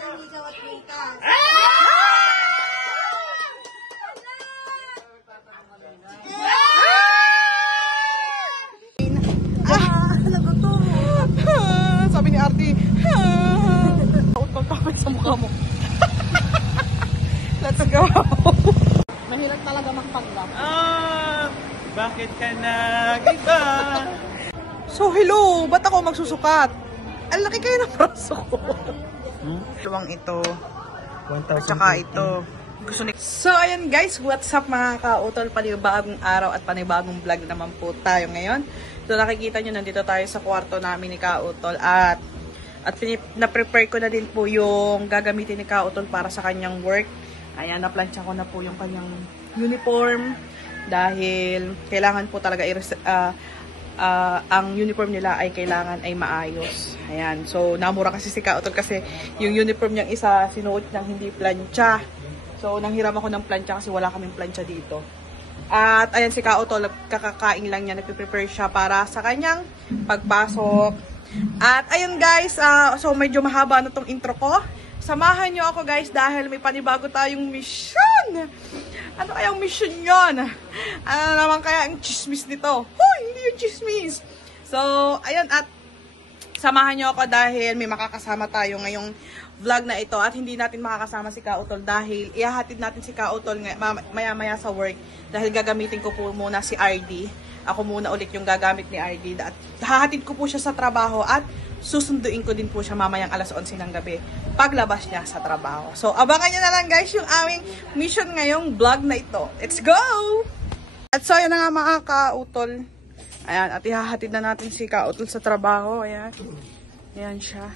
Sabi ni Artie, utol kapit sa mukha mo. Let's go. Mahilag talaga magpanggap. Bakit ka nag-iba? So hello, ba't ako magsusukat? Ang laki kayo ng braso ko. Luwang ito. 1,000. At saka ito. So ayan guys, what's up mga kautol? Panibagong araw at panibagong vlog naman po tayo ngayon. So nakikita nyo, nandito tayo sa kwarto namin ni Kautol. At na-prepare ko na din po yung gagamitin ni Kautol para sa kanyang work. Ayan, na-plancha ko na po yung kanyang uniform. Dahil kailangan po talaga ang uniform nila ay kailangan ay maayos. Ayan. So, namura kasi si Kautol kasi yung uniform niyang isa sinuot niyang hindi plancha. So, nanghiram ako ng plancha kasi wala kaming plancha dito. At ayan si Kautol, kakakain lang niya, nagpe-prepare siya para sa kanyang pagpasok. At ayun guys, so medyo mahaba na tong intro ko. Samahan niyo ako guys dahil may panibago tayong mission. Ano kayang mission yon? Ano naman kaya ang chismis nito? Hoy, hindi yung chismis. So, ayun, at samahan niyo ako dahil may makakasama tayo ngayong vlog na ito at hindi natin makakasama si Kautol dahil ihahatid natin si Kautol maya-maya sa work dahil gagamitin ko po muna si RD. Ako muna ulit yung gagamit ni RD at hahatid ko po siya sa trabaho at susunduin ko din po siya mamayang alas 11 ng gabi paglabas niya sa trabaho. So, abangan nyo na lang guys yung aming mission ngayong vlog na ito. Let's go! At so, ayan na nga mga Kautol. Ayan, at ihahatid na natin si Kautol sa trabaho. Ayan. Ayan siya.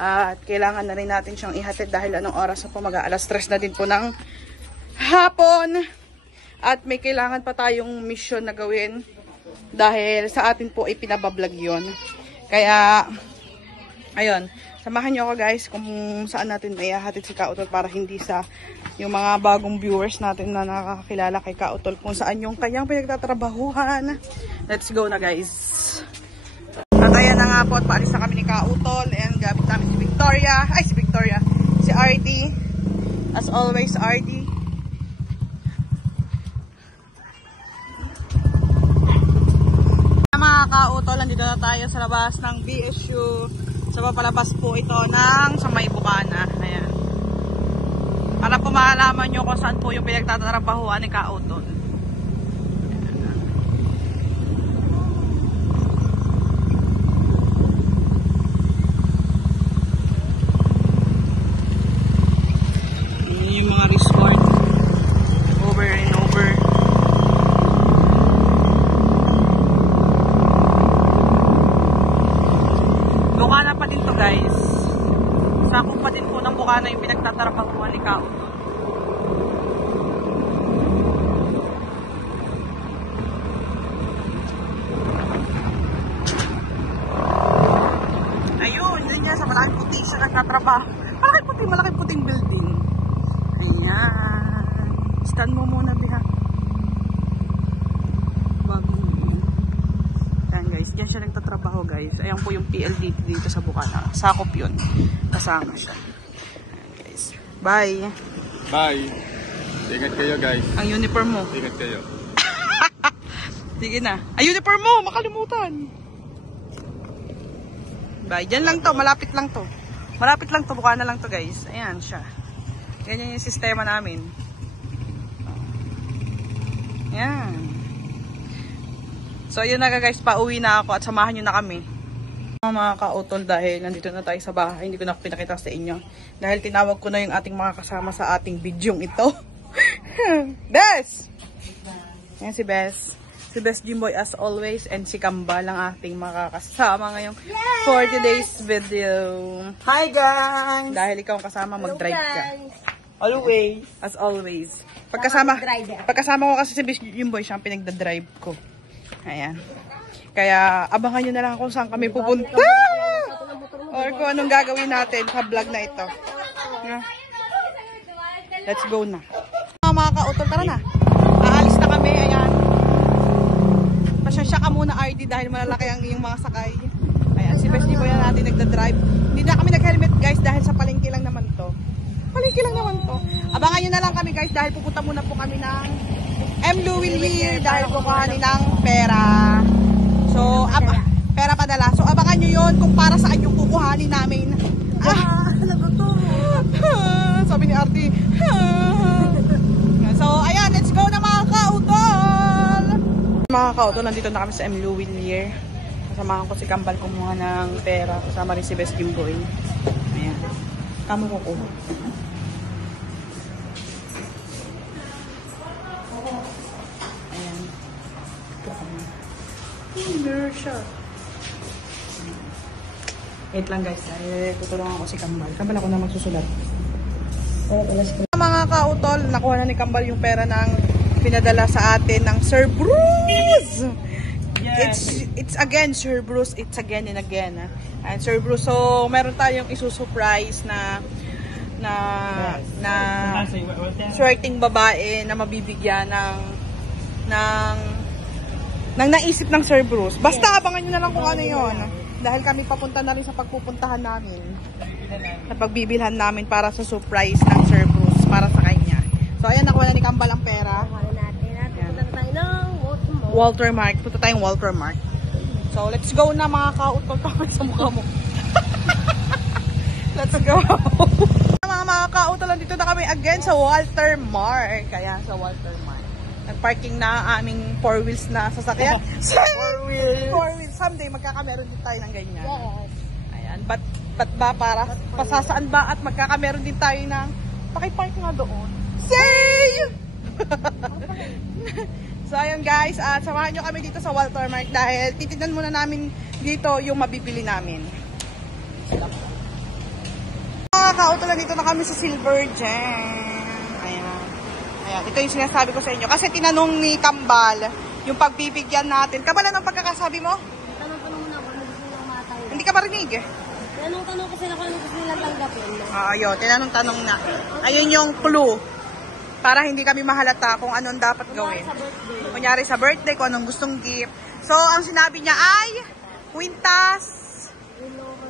At kailangan na rin natin siyang ihatid dahil anong oras na po, mag-aalas 3 na din po ng hapon. At may kailangan pa tayong mission na gawin dahil sa atin po ay pinabablog yun. Kaya, ayun, samahan nyo ako guys kung saan natin ihahatid si Kautol para hindi sa yung mga bagong viewers natin na nakakakilala kay Kautol kung saan yung kanyang pinagtatrabahuhan. Let's go na guys. At ayan na nga po at paalis na kami ni Kautol. Ayan, gamit namin si Victoria. Ay, si Victoria. Si RD. As always, RD. Mga Kautol, nandito na tayo sa labas ng BSU. Sa papalabas po ito ng sa may Bukana. Ayan. Para po maalaman nyo kung saan po yung pinagtatrabahuan ni Kautol. Yung mga resort over and over. Bukana pa din to guys. Sakop pa din po ng Bukana yung pinagtatrabahuan ni Kautol. Ayun, yun niya sa malaking puti siya nagtatrabaho. Malaking puting building. Ayan. Stand mo muna, Biha. Ayan guys, diyan siya nagtatrabaho guys. Ayan po yung PLDT dito sa Bukana. Sakop yun. Kasama siya. Ayan guys. Bye. Bye. Ingat kayo guys. Ang uniform mo. Ingat kayo. Sige na. Ang uniform mo, makalimutan. Bye. Diyan lang to, malapit lang to. Malapit lang to, Bukana lang to guys. Ayan siya. Ganyan yung sistema namin. Yan. So, yun na guys. Pauwi na ako at samahan nyo na kami. Mga Kautol, dahil nandito na tayo sa bahay. Hindi ko na pinakita sa inyo. Dahil tinawag ko na yung ating mga kasama sa ating bidyong ito. Bes! Yan si Bes. Si Bes Jimboy as always. And si Kambal ang ating makakasama ngayong 40 days video. Hi guys! Dahil ikaw ang kasama, mag-drive ka. Always. As always. Pagkasama ko kasi si Bes Jimboy, siya ang pinagdadrive ko. Ayan. Kaya abangan nyo na lang kung saan kami pupunta. Or kung anong gagawin natin sa vlog na ito. Let's go na. Mga Kautol, tara na. Aalis na kami. Ayan. Pasyasya ka muna RD dahil malalaki ang iyong mga sakay. Ayan, si Bes Jimboy na natin nagdadrive. Hindi na kami nag-helmet guys dahil sa palengke Maiki lang naman to. Abangan nyo na lang kami guys dahil pupunta muna po kami ng M. Louis dahil kukuhanin ng pera. So, pera padala. So, abangan nyo yun kung para saan yung kukuhanin namin. Sabi ni Artie. So, ayan, let's go na mga kautol! Mga kautol, nandito na kami sa M. Louis. Kasamahan ko si Kambal kumuha ng pera. Kasama rin si Best Jimboy. Ayan. Kamo ko ko. Ayan. Mirror siya. Wait lang guys. Tutulungan ko si Kambal. Kambal ako na magsusulat. Mga kautol, nakuha na ni Kambal yung pera ng pinadala sa atin ng Sir Bruce. Yes. It's again Sir Bruce, it's again and again. And Sir Bruce, so meron tayong isusurprise na swerteng babae na mabibigyan ng naisip ng Sir Bruce. Basta abangan nyo na lang kung ano yun. Dahil kami papunta na rin sa pagpupuntahan namin. Sa pagbibilhan namin para sa surprise ng Sir Bruce para sa kanya. So ayan, nakuha na ni Kambal ang pera. Walter Mark. Punta tayong Walter Mark. So, let's go na mga kautol. Tapos sa mukha mo. Let's go. Mga kautol, dito na kami again sa Walter Mark. Kaya sa Walter Mark. Nag-parking na aming 4 wheels na sasakyan. 4 wheels. 4 wheels. Someday, magkakameron din tayo ng ganyan. Yes. Ayan. Ba't ba para? Pasasaan ba at magkakameron din tayo ng pakipark nga doon? Say! So ayun guys, samahan nyo kami dito sa Walter Mark dahil titignan muna namin dito yung mabibili namin. Mga kautol, dito na kami sa Silver Gem. Ayan. Ayan, ito yung sinasabi ko sa inyo. Kasi tinanong ni Kambal yung pagbibigyan natin. Kambal, anong pagkakasabi mo? Tanong-tanong muna ako, ano gusto nilang matay. Hindi ka marinig eh. Tanong-tanong ko sila kung ano gusto nilang tanggapin. Ayun, tinanong-tanong na. Ayun yung clue. Para hindi kami mahalata kung anong dapat gawin. Kunyari sa birthday, kung anong gustong gift. So, ang sinabi niya ay kwintas,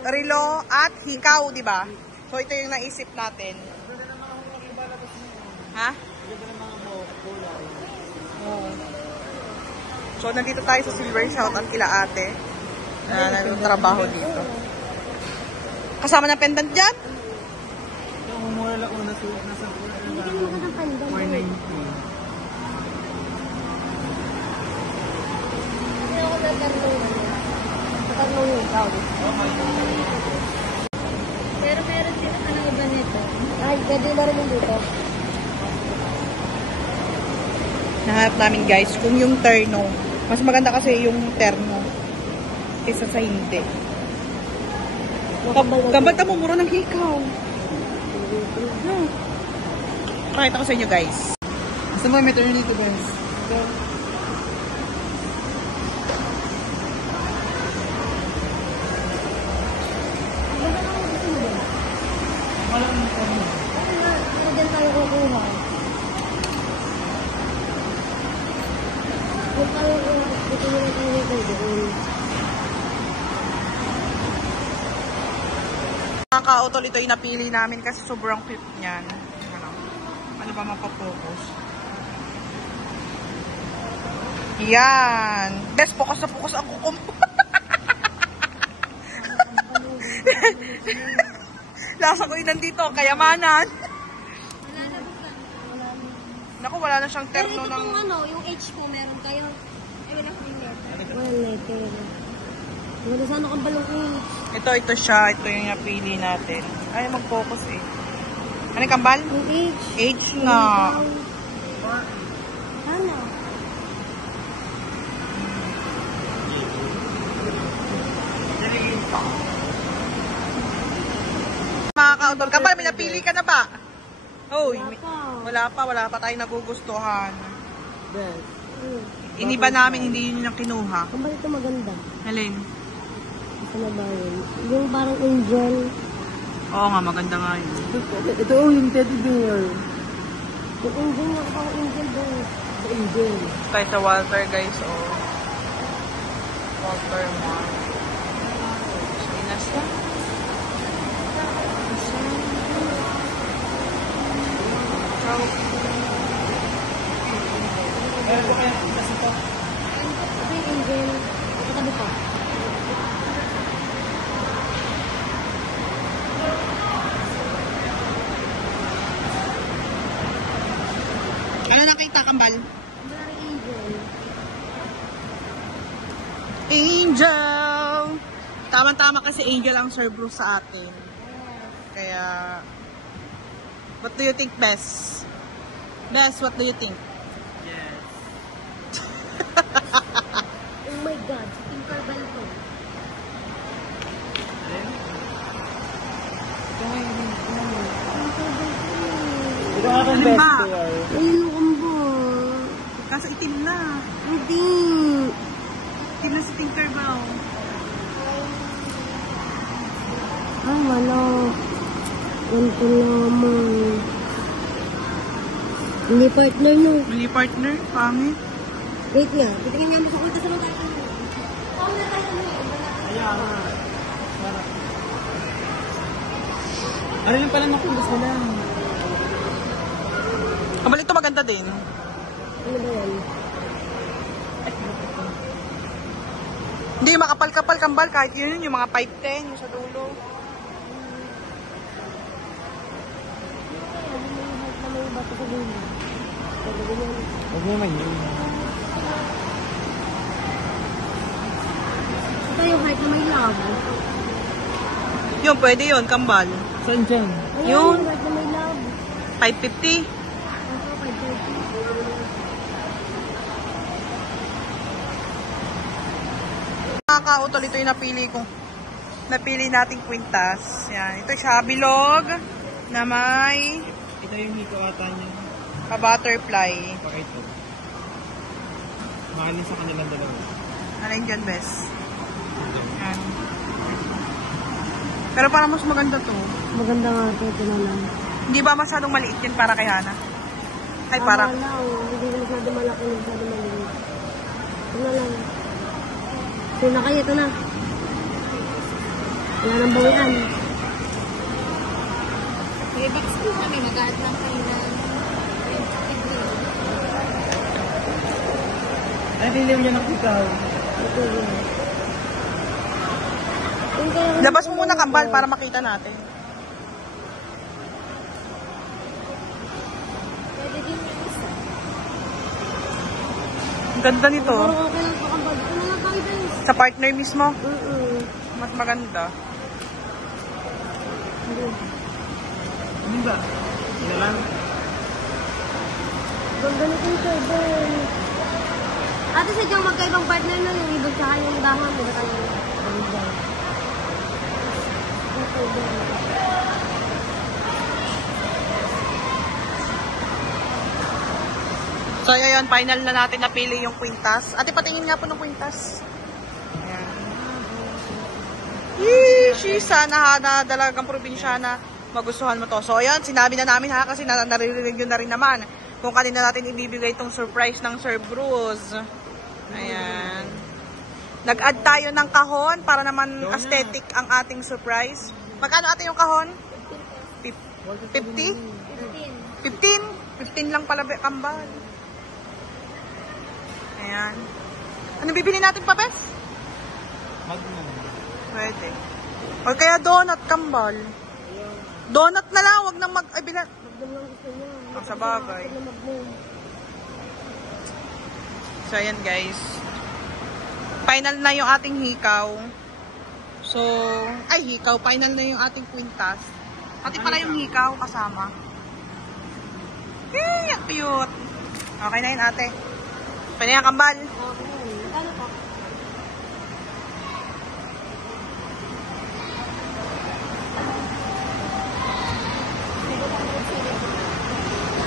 relo, at hikaw, di ba? So, ito yung naisip natin. Ha? Oh. So, nandito tayo sa Silver. Shout out kila ate na nagtrabaho dito. Kasama na pendant dyan? Mura lang una sa Hindi ka naman ng pandan. 490. Hindi ako nagkarnong ikaw. Pero meron din ang iba nito. Ay, pwede na rin yung dito. Nahanap namin guys kung yung terno. Mas maganda kasi yung terno kaysa sa hindi. Gambal ka mo, mura ng hikaw. Pakita ko sa inyo guys. Gusto mo may turn dito guys? Ano din tayo kukuha? Kung tayo dito nila tayo doon. Mga kautol, ito yung napili namin kasi sobrang cute niyan. Ano ba mapapokus? Yan. Best, focus na focus ang kukum. Lasa ko yun nandito, kayamanan. Naku, wala na siyang Pero terno ito ng... pong ano, yung H ko meron kayo. Ay, wala kang letter. Wala letter. Wala sana kang balong H. Ito siya. Ito yung napili natin. Ay, mag-focus eh. Ano yung kambal? Yung H. H nga. Ano? Mga kautol, kambal, may napili ka na ba? Hoy, Wala pa. wala pa tayong nagugustuhan. Best. Iniba namin, hindi yun yung kinuha. Kung ba ito maganda? Alin? Ito na ba yun? Yung parang angel. Oo nga, maganda nga yun. Ito yung teddy bear. Yung angel nga, parang angel doon. Ito angel. Tayo sa Walter guys, oh. Walter Mall. Sinas na. Meron ko kaya kasi ito. Ito yung angel. Katabi ko. Ano nakita, Kambal? Wala rin angel. Angel! Tama-tama kasi Angel ang Sir Bruce sa atin. Kaya, what do you think, Bess? Bess, what do you think? Yes. Oh my God, si Tinkerbell to. Ito nga akong Alin best ba? pair. Ayun ang kumbo. Kaso itim na. Hindi. Itim na si Tinkerbell. Ah, wala. Ganito naman. Hindi partner no. Mali partner, pangit. Wait nga. Titingin nga mo sa kulta sa mga tayo. Ano yung pala naku, gusto lang. Kambal, ito maganda din. Ano ba yan? Hindi, makapal-kapal, Kambal. Kahit yun, yung mga 5'10", yung sa dulo. May bato sa dulo. Huwag mo naman yun. Ito yung heart na may love. Yun, pwede yun, Kambal. Saan dyan? Ayan, Yun. yung heart na may love. 550. Ito, 530. Nakakautol, ito yung napili nating kwintas. Yan, ito siya, bilog na may Ito yung hiko ata niya. pa-butterfly. Baka ito. Mahalin sa kanilang dalawa. Ano yun dyan, Bes? Yan. Pero parang mas maganda to. Maganda nga ito na lang. Hindi ba masyadong maliit yun para kay Hana? Ay, para. Wala, oh. Hindi na masyado malaki, masyado maliit. Ito na lang. Ito na kayo, ito na. Wala nang bawian. Okay, box ko kami. Mag-aat lang kayo na. Ay, dilim niya nakitaw. Ito yun. Labas mo muna, Kambal, para makita natin. Pwede din yung isa. Ang ganda nito. Parang okay lang pakambag. Ano nga kami din? Sa partner mismo, mas maganda. Hindi ba? Hindi lang. Ganda nito yung turban. Ate, sadyang magkaibang partner na yung ibang sa kanyang dahan. Diba tayo? Ganda. Yung turban. So, yun, final na natin napili yung kwintas. Ate, patingin nga po ng kwintas. Ayan. Yeesh, sana Hana, dalagang probinsyana, magustuhan mo to. So, ayan, sinabi na namin ha, kasi naririnig yun na rin naman kung kanina natin ibibigay itong surprise ng Sir Bruce. Ayan. Nag-add tayo ng kahon para naman aesthetic ang ating surprise. Magkano ate yung kahon? 50? 15? 15 lang pala, Kambal. Ayan. Ano bibili natin pa, Bes? Magnum. Pwede. O kaya donut, Kambal. Donut na lang, wag nang ay, bilan. Magdam lang gusto niya. Ang sa bagay. Magdam na mag-boom. So, ayan guys. Final na yung ating hikaw. So, ay hikaw. Final na yung ating kwintas. Pati pala yung hikaw kasama. Eh, ang cute. Okay na yun, ate. Pwede yan, Kambal. Okay. Magkano pa?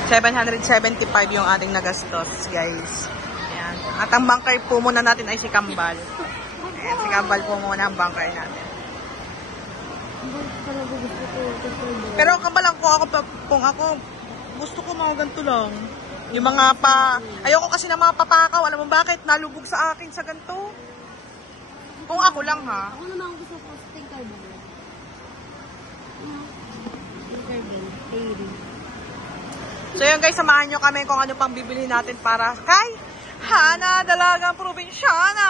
$775 yung ating nagastos, guys. Ayan. At ang bunker po muna natin ay si Kambal. Ayan, si Kambal po muna ang bunker natin. Hindi talaga gusto ko. Pero Kambal, kung ako, gusto ko mga ganito lang. Yung mga ayoko kasi ng mga papakaw. Alam mo bakit? Nalubog sa akin sa ganito. Kung ako lang ha. Ako naman gusto ko sa Tinkerbell. Tinkerbell. Fairy. So yun guys, samahan nyo kami kung ano pang bibili natin para kay Hana Dalagang Probinsyana.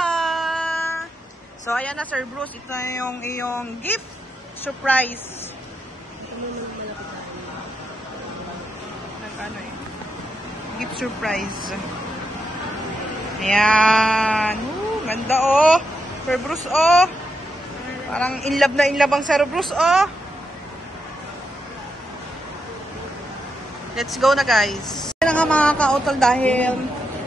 So ayan na Sir Bruce, ito na yung iyong gift surprise. Ano eh? Gift surprise. Ayan. Ganda oh. Sir Bruce oh. Parang in love na in love ang Sir Bruce oh. Let's go na guys. Yan nga mga ka-utol dahil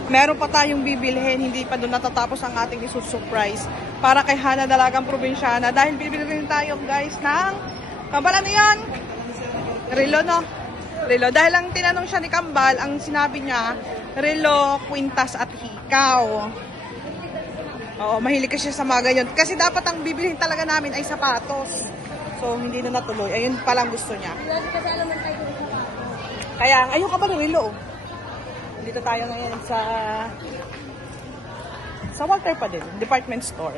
meron pa tayong bibilhin, hindi pa doon natatapos ang ating isu-surprise para kay Hana Dalagang Probinsyana dahil bibili rin tayo guys ng Kambal, ano yan? Relo no? Relo. Dahil ang tinanong siya ni Kambal, ang sinabi niya, relo, kwintas at hikaw. Oo, mahilig kasi siya sa mga ganyan. Kasi dapat ang bibilhin talaga namin ay sapatos. So, hindi na natuloy. Ayun palang gusto niya. Kasi alam mo tayo sa sapatos. Kaya, ayun ka ba ng relo? Dito tayo ngayon sa Walter pa din, department store.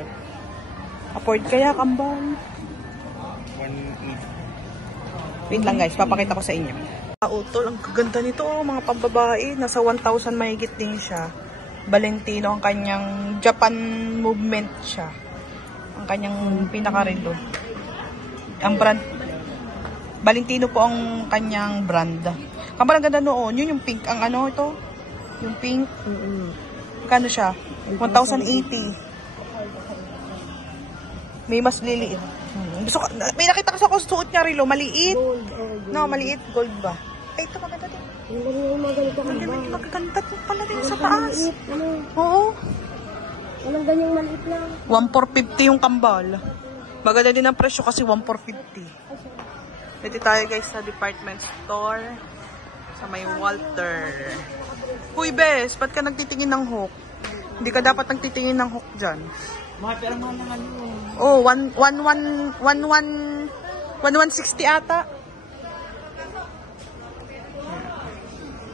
Afford kaya, Kambal? 1.8. Wait lang guys, papakita ko sa inyo. Utol, ang gaganda nito, mga pambabae. Nasa 1,000 mahigit din siya. Valentino ang kanyang Japan movement siya. Ang kanyang pinaka-relo. Ang brand, Valentino po ang kanyang brand. Kambal, ang ganda noon. Yun yung pink. Ang ano ito? Yung pink. Kano siya? 1,080. May mas liliit. Gusto ko, may nakita ko sa suot niya relo. Maliit. Gold. No, maliit. Gold ba? Ay, ito maganda din. Yung ganito Hindi, Kambal. magaganda din pala din sa taas. Maliit, ano? Oo. Walang ganyang maliit lang. 1,450 yung Kambal. Maganda din ang presyo kasi 1,450. Dito tayo guys sa department store. Sa may Walter. Huy, Bes, ba't ka nagtitingin ng hook? Hindi ka dapat nagtitingin ng hook dyan. Mga pero mahal naman yun. Oh, 1,160 ata.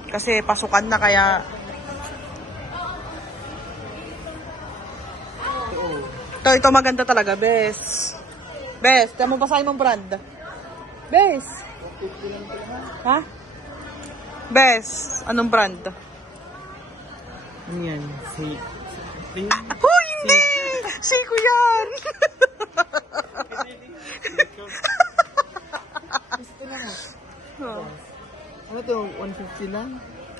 Kasi pasukan na kaya. Ito maganda talaga, Bes. Bes, tama mo basahin mong brand. Bes. Ha? Bes, anong brand? Ano yan? Huy, hindi! Seiko yan! Gusto na mo. Ano to? 150 lang?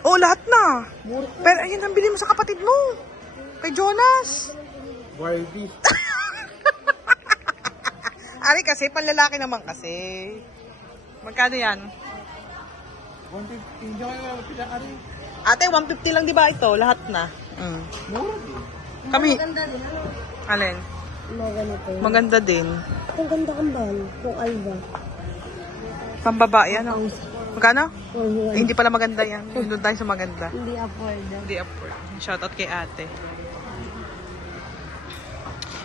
Oh, lahat na. Pero ayun, ang bili mo sa kapatid mo. Kay Jonas. Barbie. Ari kasi, panlalaki naman kasi. Magkano yan? 150. Hindi ko na pinaka rin. Ate, 150 lang di ba ito? Lahat na. Mura din. Kami, Maganda din, ano? alin? Mga ganito. Maganda din. Ang ganda Kambal. Kung Alba. Pambabae, ano? Magkano? Oh, Eh, hindi pala maganda yan. Doon tayo sa maganda. Hindi afford. Hindi afford. Shoutout kay ate.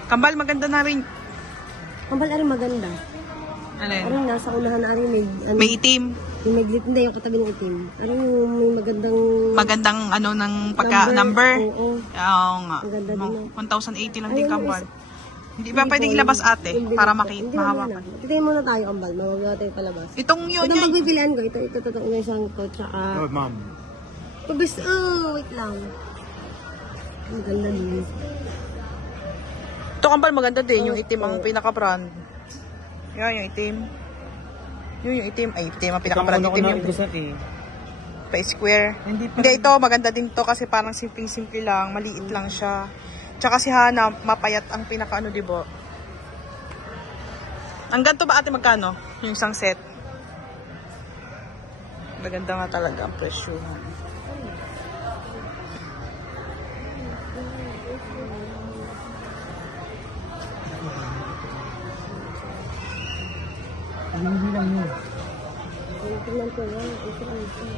Kambal, maganda na rin. Kambal rin maganda. Alin? Aring nasa unahan na rin may, ano, May itim. yung may glit, hindi yung katabi ng itim. Aring yung may magandang Magandang ano ng pagka-number. Oo. Oo nga. Maganda din, 1,080 lang din Ayun, Kambal. Hindi ba pwedeng ilabas ate? Para makita, Hindi mahawakan. na. Tingin muna tayo Kambal. Mawag tayo palabas. Itong yun Ito yun. magpipilian ko. Ito yung isang to. Tsaka, Oh, ma'am. wait lang. Ang ganda din. Ito Kambal maganda din. Yung itim ang pinaka-brand. Yan, yung itim. Yung itim. Ay, itim ang pinaka-brand. Itim yung pa-square. Hindi pa. Hindi, ito maganda din to kasi parang simple-simple lang. Maliit lang siya. Tsaka si Hana, mapayat ang pinaka-ano, diba? Ang ganito ba ate magkano? Yung isang set. Maganda nga talaga ang presyo. Hindi lang yun. Tingnan ko yan.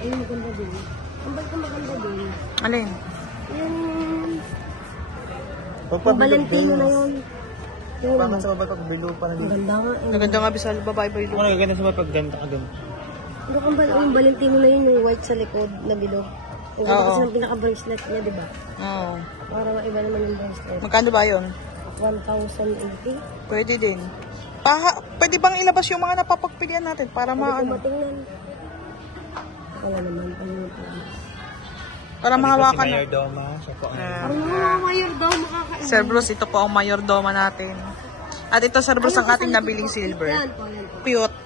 Ay, maganda din. Kambal ko maganda din. Alin? Yung Pagpabilog Valentino na yun. Yung Bakit sa babae pagbilog pa na dito? maganda nga. Maganda nga bisal babae ba Ako nagaganda sa pag ganda ka ganito. Ano Kambal, yung Valentino na yun, yung white sa likod na bilog. Ang ganda Oo. kasi ng pinaka-bracelet niya, di ba? Oo. Para maiba naman yung bracelet. Magkano ba yun? 1,080. Pwede din. Pwede bang ilabas yung mga napapagpilian natin para Pwede ko maano? matingnan. Wala naman. Ano po? Para mahawakan na. Mayordoma. Siya po. Parang mga mayor daw makakain. Sir Bruce, ito po ang mayordoma natin. At ito, Sir Bruce, ang ating nabiling silver. Yan po, yan po. Cute.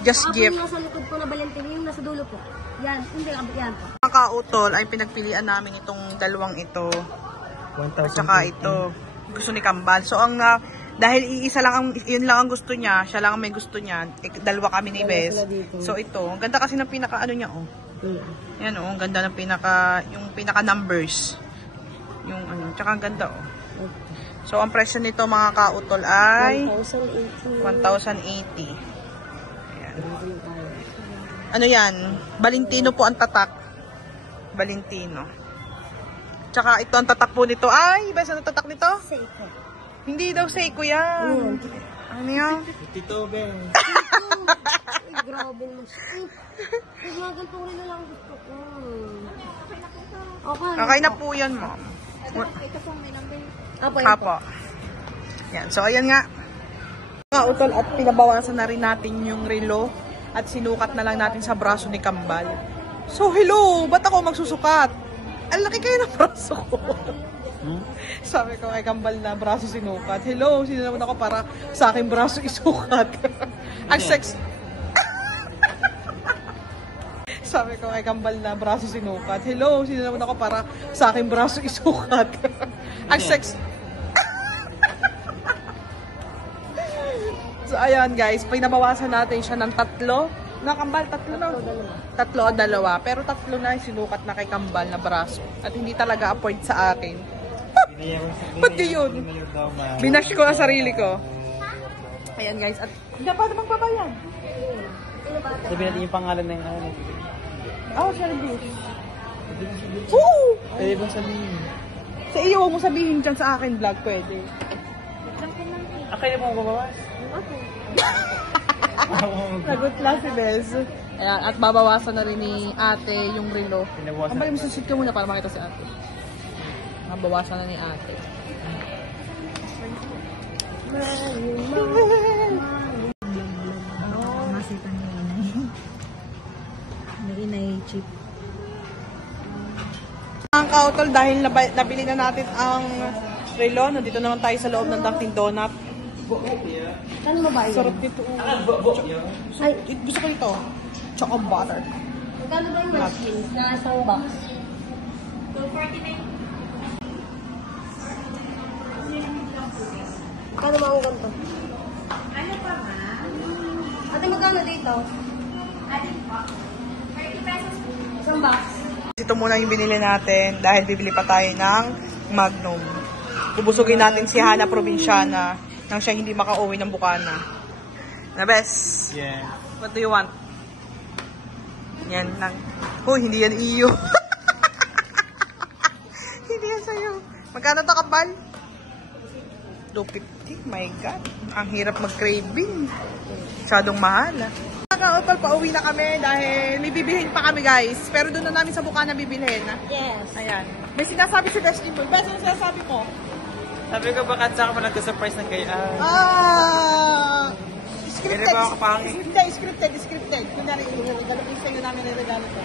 Just Ako gift. yung nasa likod po na Valentino, yung nasa dulo po. Yan, hindi, yan po. Mga kautol ay pinagpilian namin itong dalawang ito. 1,000. At saka ito. Gusto ni Kambal. So, dahil iisa lang ang, yun lang ang gusto niya, siya lang ang may gusto niya, dalawa kami ni Bes. So, ito. Ang ganda kasi ng pinaka, ano niya, oh. Yan, oh. Ang ganda ng pinaka, yung pinaka numbers. Yung, ano, tsaka ang ganda, oh. So, ang presyo nito, mga kautol, ay 1,080. 1,080. Ano yan? Valentino po ang tatak. Valentino. Tsaka ito ang tatak po nito. Ay, iba sa tatak nito? Seiko. Hindi daw Seiko yan. Ano yan? Tito, Ben. Ay, grabe naman siya. Ay, mga ganitong rin na lang gusto ko. Okay. Okay na po yan, ma'am. Apo, yan po. Apo. Yan. So, ayan nga. Mga utol, at pinabawasan na rin natin yung relo at sinukat na lang natin sa braso ni Kambal. So, hello! Ba't ako magsusukat? Ang laki kayo ng braso ko. Sabi ko kay Kambal na braso sinukat. Hello, sino naman ako para sa aking braso isukat? Ang sex... Sabi ko kay Kambal na braso sinukat. Hello, sino naman ako para sa aking braso isukat? Ang sex... So, ayan guys, pinabawasan natin siya ng 3. Na Kambal, 3 na. 3 o 2. Pero 3 na yung sinukat na kay Kambal na braso. At hindi talaga afford sa akin. Ba't yun? Binash ko ang sarili ko. Ayan guys, at hindi pa naman babayan. Sabi natin yung pangalan ng ano. Oh, Sir Bruce. Woo! Pwede bang sabihin? Sa iyo, huwag mo sabihin dyan sa akin vlog, pwede. Kaya mo babawas? Sagot lang si Bez. Ayan, at babawasan na rin ni ate yung relo. Pinabawasan. Ang bali mo susit ka muna para makita si ate. Babawasan na ni ate. Masita ni Inay. Ni Inay chip. Ang kautol, dahil nabili na natin ang relo, nandito naman tayo sa loob ng Dunkin' Donut. Ano mo ba yun? Sarap nito. Ay, Gusto ko ito. Choco butter. magkano ba yung muffins na isang box? 249. Magkano ba ang ganito? Ano pa ba? Ate, magkano dito? Ate po. 30 pesos. Isang box. Ito muna yung binili natin dahil bibili pa tayo ng Magnum. Bubusugin natin si Hana Provinciana nang siya hindi makauwi ng Bukana. Na best. Yeah. What do you want? Yan lang. Oh, hindi yan iyo. Hindi yan sa'yo. Magkano to, Kambal? 250. My God. Ang hirap mag-craving. Masyadong mahal. Naka-opal, pauwi na kami dahil may bibilhin pa kami, guys. Pero doon na namin sa Bukana bibilhin. Yes. Ayan. May sinasabi si Bestie Boy. Best, ano sinasabi mo? Sabi ko baka sa ako nagka-surprise ng kay Scripted. Hindi ba ako pangit? Scripted. Kunyari, regalo ko sa'yo namin yung regalo ko.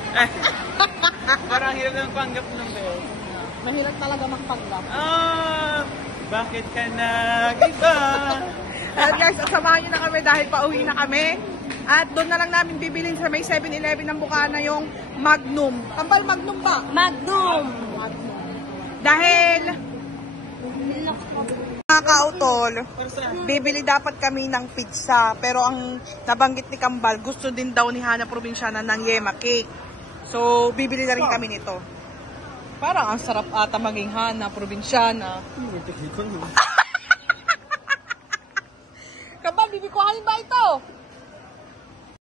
Parang hirap ng panggap ng bell. Mahirap talaga magpanggap. Bakit ka nag-iba? At guys, samahan nyo na kami dahil pauwi na kami. At doon na lang namin bibilin sa may 7-Eleven ng Bukana yung Magnum. Kambal, Magnum ba? Magnum! Dahil, mga kautol, bibili dapat kami ng pizza. Pero ang nabanggit ni Kambal, gusto din daw ni Hana Provinciana ng yema cake. So, bibili na rin kami nito. Parang ang sarap ata maging Hana Provinciana. Kambal, bibikuhanin ba ito?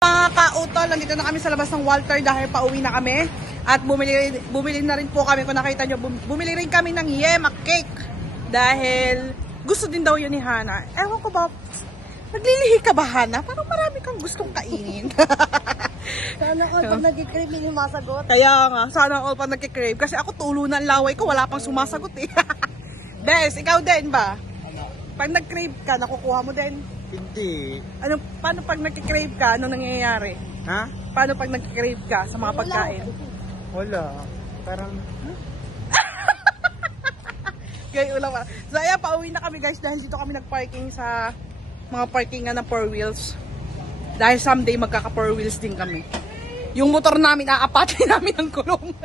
Mga kautol, nandito na kami sa labas ng Walter dahil pauwi na kami. At bumili na rin po kami, kung nakita nyo, bumili rin kami ng yema cake. Dahil gusto din daw yun ni Hana. Ewan ko ba, naglilihi ka ba, Hana? Parang marami kang gustong kainin. Sana all pag nag-crave yung masagot. Kaya nga, sana all pa nagkikrave. Kasi ako tulo na ang laway ko, wala pang sumasagot eh. Bes, ikaw din ba? Pag nag-crave ka, nakukuha mo din? Hindi. Paano pag nagkikrave ka, anong nangyayari? Ha? Paano pag nag-crave ka sa mga pagkain? Wala. Parang, Gaya ulam. So ayan, pauwi na kami guys dahil dito kami nag-parking sa mga parkingan ng 4 wheels. Dahil someday magkaka 4 wheels din kami. Yung motor namin, aapatin namin ang kulong.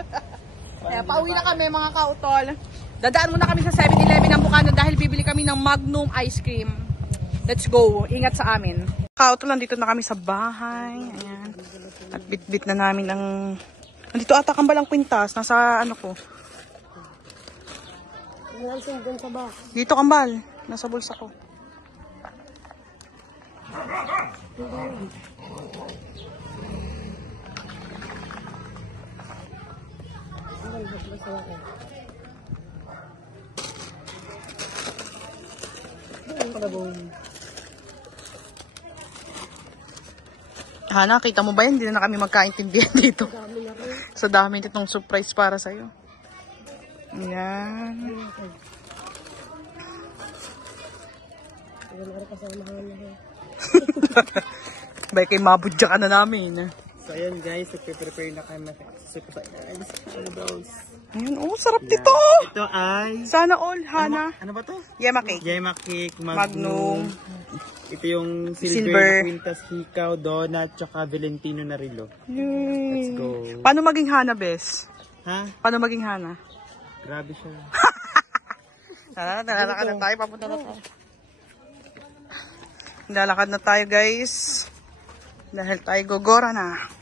Kaya pauwi na kami mga kautol. Dadaan muna kami sa 7-Eleven ng Bukana dahil bibili kami ng Magnum ice cream. Let's go. Ingat sa amin. Kautol, nandito na kami sa bahay. Ayan. At bit-bit na namin ang... Nandito ata kambal ang kwintas. Nasa ano ko. Dito kambal. Nasa bulsa ko. Hana, kita mo ba yan? Hindi na kami magkaintindihan dito. Sa dami nitong surprise para sa'yo. Yan. Bay kay mabudya ka na namin. so ayan guys, nagpe-prepare na kayo sa noodles. Ayun, oh, sarap dito. Ito ay... Sana all, Hana. Ano ba to? Yema cake. Yema cake, Magnum. Ito yung Silver. silver, quintas, hikaw, donut, tsaka Valentino na rilo. Let's go. Paano maging Hana, bes? Ha? Paano maging Hana? Grabe siya. Lalakad na tayo. Papunta na tayo. Lalakad na tayo, guys. Dahil tayo gogora na.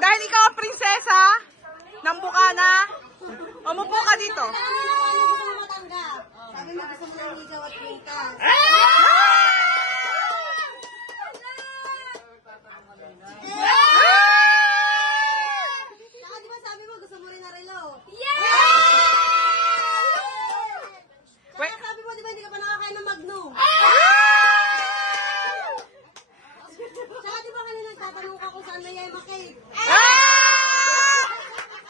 Dahil ikaw ang prinsesa ng Bukana, umupo ka dito. Sabi mo gusto mo ng ligaw at pintas. Saka di ba sabi mo gusto mo rin na relo? Saka sabi mo di ba hindi ka pa nakakain ng Magnum? Saka di ba kanina nagtatanong ka kung saan na Yema cake?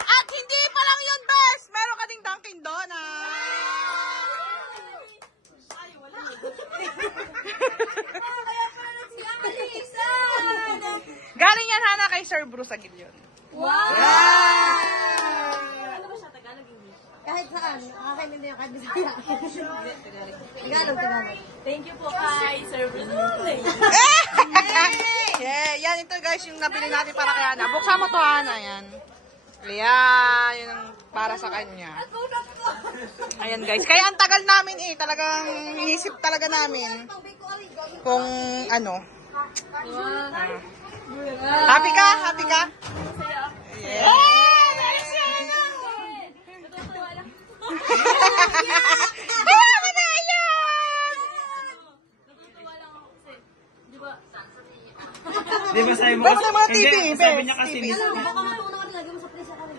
At hindi pa lang yun, bes! Meron ka ding Dunkin Donuts. Ay, wala. Kaya pala nagsiakalisan. Galing yan, Hana, kay Sir Bruce Agil yun. Wow! Ano ba siya? Tagalog, English? Kahit saan. Nakakainin niya kahit Bisaya. Tagalog. Thank you po kay Sir Bruce. Yeah, yan ito guys, yung nabili natin para kay Hana. Buksan mo to, Hana, yan. Ayan, yun ang para sa kanya. Ayan guys, kaya ang tagal namin talagang inisip talaga namin kung ano. Happy ka? Happy ka? Yeah! Di ba sabi mo Dapat yung mga TV, sabi niya kasi, Baka matuwa naman lagi mo sa presa ka rin.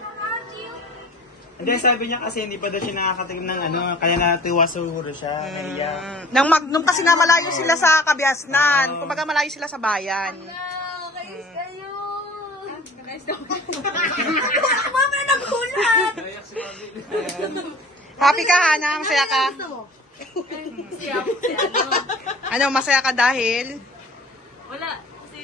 hindi, sabi niya kasi hindi pa daw siya nakakatikim ng ano, kaya natuwa siguro siya. Nahiya. Nang Magnum kasi nga malayo sila sa Kabiasnan. Kumbaga malayo sila sa bayan. Kayos kayo. Happy ka, Hana? Masaya ka? Gusto mo? Ano, masaya ka dahil? Wala. Kasi,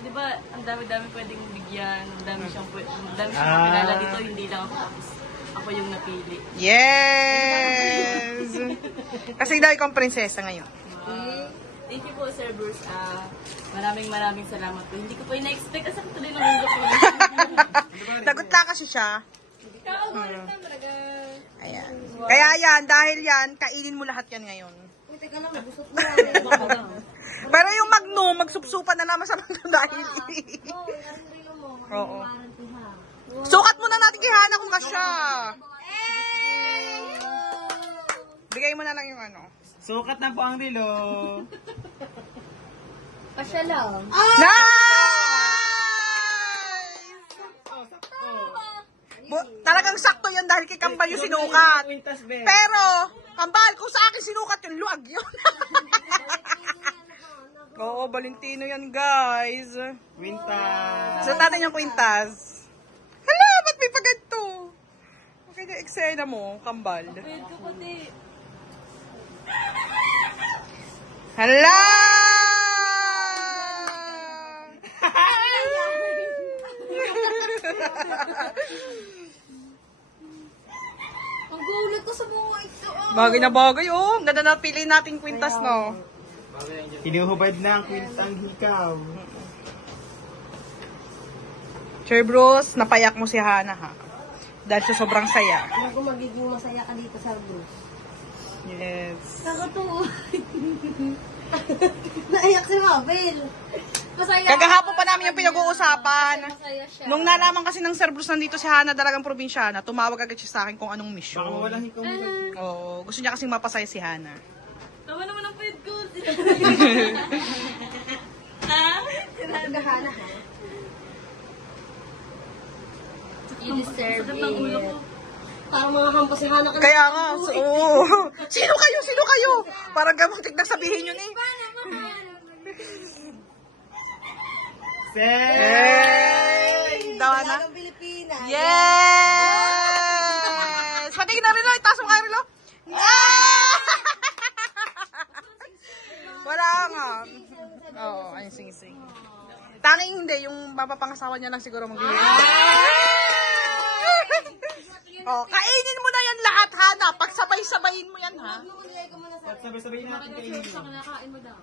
di ba, ang dami-dami pwedeng bigyan. Ang dami siyang kilala dito. Hindi lang ako. Tapos, ako yung napili. Yes! Kasi daw ikaw ang prinsesa ngayon. Thank you po, Sir Bruce. Maraming salamat po. Hindi ko po ina-expect. Kasi ako tuloy ng mundo ko. Nagutla kasi siya. Ayan. Kaya yan, dahil yan, kainin mo lahat yan ngayon. Uy, teka lang, nabusot mo. Pero yung Magnum, magsupsupan na naman sa Magnum dahil. Oo. Sukat muna natin kay Hana kung kasya. Bigay mo na lang yung ano. Sukat na po ang rilo. Pasya lang. Nice! Talagang sakto yan dahil kay Kambal yung sinukat. Quintas, be. Pero, Kambal, kung sa akin sinukat yung luag yun. Oo, Valentino yan, guys. Quintas. Suot natin yung kwintas. Hala, ba't may paganto? Okay na eksena mo, Kambal. Pwede ko pati. Hala! Ang gulat ko sa buhay ito. Bagay na bagay, oh. Ganda na pili nating kwintas, no? Hinuhubad na ang quintang hikaw. Sir Bruce, napayak mo si Hana, ha? Dahil sa sobrang saya. Ako magiging masaya ka dito sa Bruce. Yes. Nakatuwa. Naiyak si Mabel. Masaya. Kagahapon pa namin yung pinag-uusapan. Masaya siya. Nung nalaman kasi ng Sir Bruce nandito si Hana, dalagang probinsyana, tumawag agad siya sa akin kung anong Baka mission. walang hikaw mo. Oo, gusto niya kasing mapasaya si Hana. Tama naman ang pwede ko. Nagahana ha. You deserve Sakit ng ulo ko. it. Parang mga kampasihan ka. Kaya nga, oo. Sino kayo? Sino kayo? Parang gamuntik na sabihin yun eh. Hey! Dawa na? Ang Pilipinas. Yes! Patingin na Rilo, itaas mo kay Rilo. Ah! Wala nga. Oo, ayun sing-sing. Tanging hindi, yung mapapangasawa niya lang siguro mag-iwi. Oh, kainin mo na yan lahat, Hana. Pagsabay-sabayin mo yan, ha? At sabay-sabayin natin kainin. Kinakain mo daw.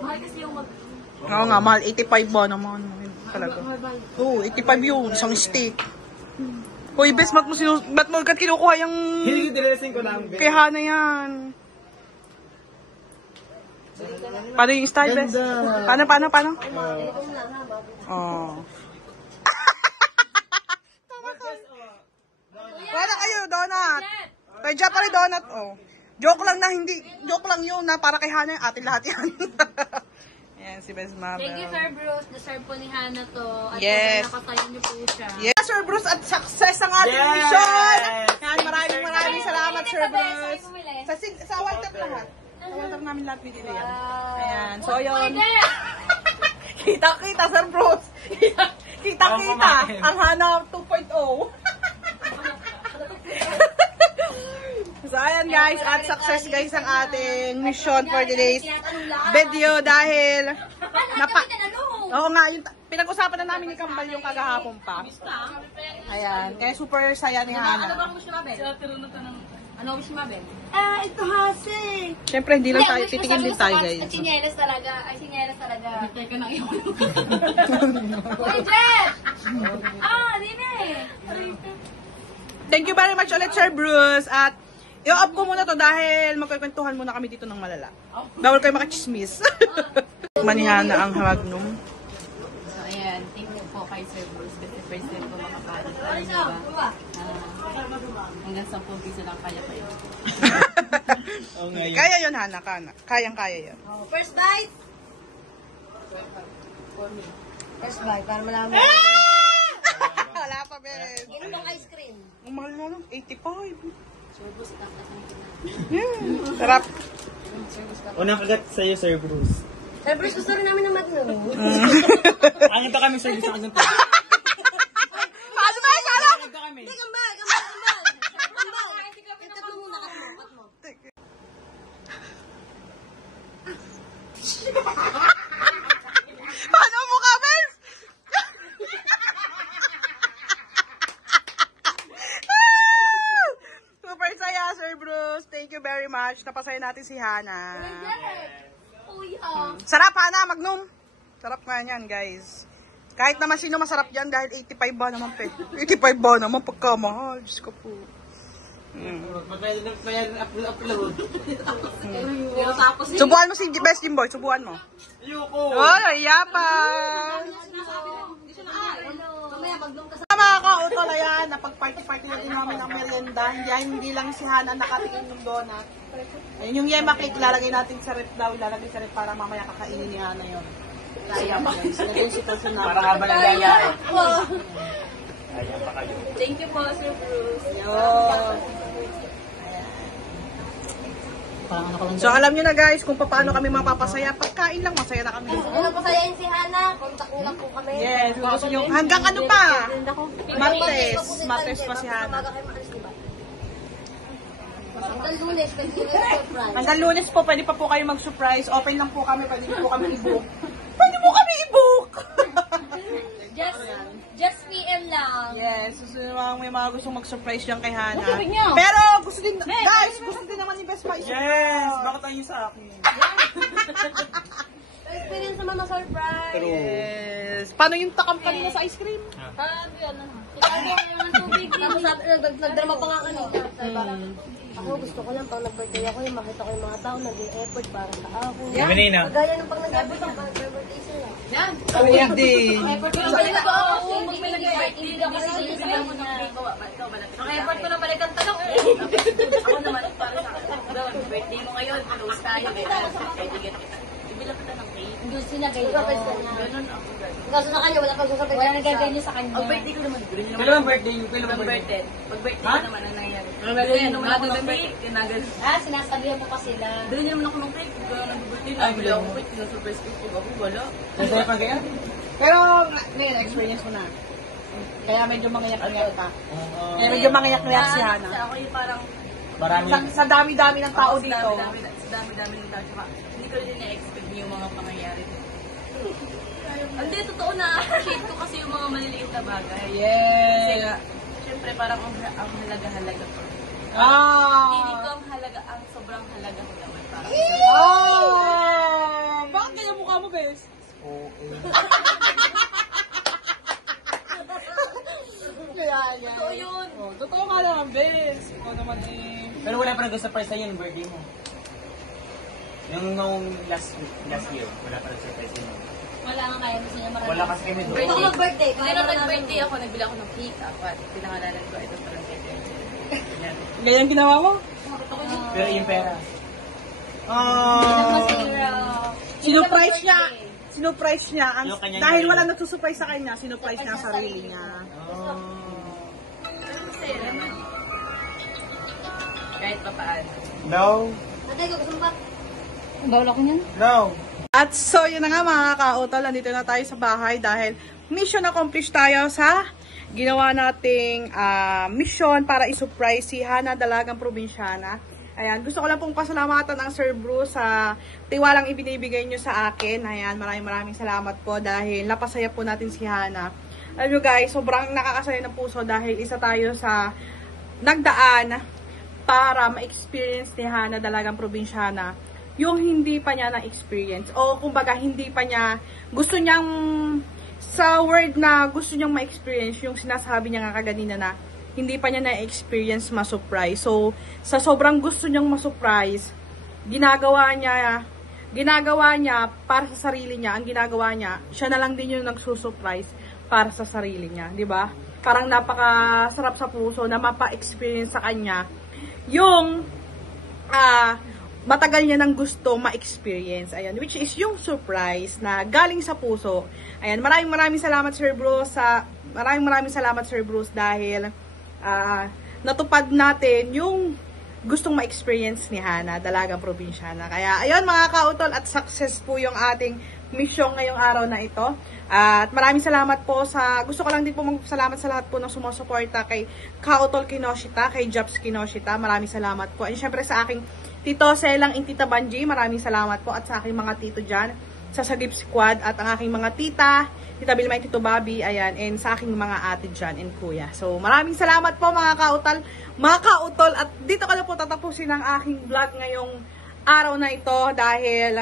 Mahal kasi yung mag... Oo nga, mahal. 85 ba naman? Talaga. Oo, 85 yun. Isang steak. Hoy, bes, ba't mo agad kinukuha yung Hindi dressing ko lang, be. kay Hana yan? Paano yung style, bes? Paano? Oh. Wala kayo, donut. Kaya dyan pa rin donut, oh. Joke lang na hindi, joke lang yun na para kay Hana yung atin lahat yan. Yan, si Bes Mabel. Thank you, Sir Bruce. Deserve po ni Hana to. At Yes. nakatayo niyo po siya. Yes, Sir Bruce, at success ang ating Yes! mission! Yan, maraming salamat, Sir Bruce. Sa Walter lahat. Sa Walter namin lahat binili yan. Ayan, so yun. Kita-kita, Sir Bruce. Kita-kita. Ang Hana 2.0. So, ayan guys, at success guys ang ating mission for today's video dahil oo nga, yung pinag-usapan na namin ni Kambal yung kagahapon pa. Ayan, kaya super saya ni Hana. Ano wish mo, Ben? Ito hasi. Siyempre, hindi lang tayo, titingin din tayo guys. Chinelas talaga. Ay, chinelas talaga. Teka na iyo. Uy, Jeff! Hindi na eh. Thank you very much ulit, Sir Bruce. At i-off ko muna to dahil magkikwentuhan muna kami dito ng malala. Bawal kayo makachismis. Manihana ang Magnum. So, ayan. Thank you po kay Sir Bruce kasi first time ko makapalo. Alam niyo ba? Hanggang 10 piso lang kaya pa yun. Oo nga yun. Kaya yun, Hana. Kayang-kaya yun. First bite. First bite, para malaman. Wala pa, Ben. Inom ng ice cream. Ang mahal na lang, 85. Sir Bruce, takas ang Sarap. Unang kagat sa'yo, Sir Bruce. Sir Bruce, gusto rin namin ng Magnum. Ang ito kami, Sir Bruce, sa kanyang Paano ba? Sarap! ito kami. Kambal! Cut mo muna, cut mo. Paano mo ka, Ben? Super saya, Sir Bruce. Thank you very much. Napasaya natin si Hana. Sarap, Hana. Magnum. Sarap nga yan, guys. Kahit naman sino masarap yan dahil 85 ba naman, pe. 85 ba naman pagkamahal. Diyos ko po. Upload. Pero tapos Subuhan mo si Best Jimboy. Subuhan mo. Ayoko. Oh, yapan. Mamaya, Magnum ka sa... Mga ka-utol, ayan, napag-party-party na din namin ng merienda. Hindi lang si Hana nakatingin ng donut. Ayun, yung yema cake, lalagay natin sa rep daw, lalagay sa rep para mamaya kakainin ni Hana yun. Kaya pa guys. Naging sitwasyon na. Para habang naglalaro. Wow. Kaya pa kayo. Thank you po, Sir Bruce. So alam nyo na guys kung paano kami mapapasaya. Pagkain lang, masaya na kami. Kung napasayain si Hana, contact nyo lang po kami. Yes, kung gusto nyo. Hanggang ano pa? Martes pa si Hana. Umaga kayo maalis, diba? Hanggang Lunes, surprise. Hanggang Lunes po, pwede pa po kayo mag-surprise. Open lang po kami, pwede po kami i-book. Pwede po kami i-book! Just PM lang. Yes, susunod naman may mga gustong mag-surprise dyan kay Hana. Sabi niyo. Pero gusto din, guys, gusto din naman ni Best Buy. Yes! Bakit tayo sa akin? Experience naman ma-surprise. Yes. Paano yung takam kanina sa ice cream? Tapos nagdrama pa nga kanina. Ako gusto ko lang pag nag-birthday ako, yung makita ko yung mga tao nag-i-effort para sa ako. Sabi na yun, Kagaya nung pag nag-effort ako, pag birthday sila. Kaya din. Pag may nag-birthday, hindi ako sinasabi mo na ikaw ba natin? Ang effort ko na balik ang tanong. Ako naman, para sa akin. Birthday mo ngayon, close tayo. Kaibigan kita. Ibilang kita ng cake. Hindi sila kayo. Ganun ako. Kaso na kanya, wala pag susapit. Wala nagagay sa kanya. Ang birthday ko naman, green naman. Kailan birthday? Kailan Pag birthday? birthday ko naman, ang nangyari. Doon naman ako ng cake. Tinagal. Sinasabihan mo pa sila. Doon naman ako ng cake. Kaya nag-birthday na. Bila ako cake. Sinasurprise ko. Pag ako, wala. Nasaya pa kaya? Pero, ngayon, experience ko na. Kaya medyo mangiyak-iyak pa. Kaya medyo mangiyak-iyak si Hana. Ako yung parang Marami. Sa dami-dami ng tao dito. Sa dami-dami ng tao. Tsaka, hindi ko rin na-expect yung mga pangyayari. Hindi, totoo na. Appreciate ko kasi yung mga maliliit na bagay. Kasi, Yeah. syempre, parang ang halaga-halaga ko. Ah. Hindi ko ang halaga, ang sobrang halaga ko naman. Parang, Oh! Bakit kaya mukha mo, Bes? totoo yun. Oh, totoo nga naman, Bes. Ikaw naman eh. Pero wala pa nag-surprise sa'yo yung birthday mo. Yung nung last year, wala pa nag-surprise sa'yo. Wala nga kaya, gusto niya marami. Wala kasi kami doon. Ito mag-birthday. Pero nag-birthday ako, nagbili ako ng cake. At pinangalanan ko, ito parang cake. Yan. Ganyan ginawa mo? Pero yung pera. Sinurprise niya. Sinurprise niya. Yung kanyang Dahil sarili. walang nagsusurprise sa kanya, sinurprise niya ang sarili niya. Masaya naman. Kahit pa paano. No. Atay ko, gusto mo ba? No. At so, yun na nga mga ka-utol, nandito na tayo sa bahay dahil mission accomplished tayo sa ginawa nating mission para i-surprise si Hana Dalagang Probinsyana. Ayan, gusto ko lang pong pasalamatan ang Sir Bruce sa tiwalang ibinibigay nyo sa akin. Ayan, maraming salamat po dahil napasaya po natin si Hana. Alam nyo guys, sobrang nakakasaya ng puso dahil isa tayo sa nagdaan para ma-experience ni Hana Dalagang Probinsyana yung hindi pa niya na-experience. O kumbaga, hindi pa niya, gusto niyang, sa word na gusto niyang ma-experience, yung sinasabi niya nga kaganina na, hindi pa niya na-experience ma-surprise. So, sa sobrang gusto niyang ma-surprise, ginagawa niya para sa sarili niya. Ang ginagawa niya, siya na lang din yung nagsusurprise para sa sarili niya. 'Di ba? Parang napakasarap sa puso na mapa-experience sa kanya yung matagal niya nang gusto ma-experience. Ayan, which is yung surprise na galing sa puso. Ayan, maraming salamat Sir Bruce maraming salamat Sir Bruce dahil natupad natin yung gustong ma-experience ni Hana Dalagang Probinsyana. Kaya ayun mga ka-utol, at success po yung ating mission ngayong araw na ito. At maraming salamat po gusto ko lang din po magpasalamat sa lahat po ng sumusuporta kay Ka-utol Kinoshita, kay Jobs Kinoshita. Maraming salamat po. And syempre sa aking Tito Selang and Tita Banji, maraming salamat po. At sa aking mga tito dyan, sa Sagip Squad, at ang aking mga Tita Bilma, Tito Bobby, ayan, and sa aking mga ate dyan and kuya. So, maraming salamat po mga ka-utol, at dito ko na po tatapusin ang aking vlog ngayong araw na ito dahil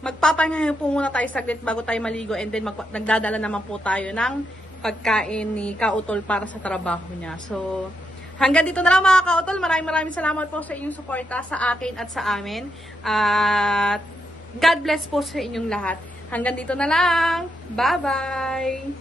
magpapahinga po muna tayo saglit bago tayo maligo, and then nagdadala naman po tayo ng pagkain ni Ka-utol para sa trabaho niya. So, hanggang dito na lang mga ka-utol. Maraming salamat po sa inyong suporta sa akin at sa amin. At God bless po sa inyong lahat. Hanggang dito na lang. Bye-bye!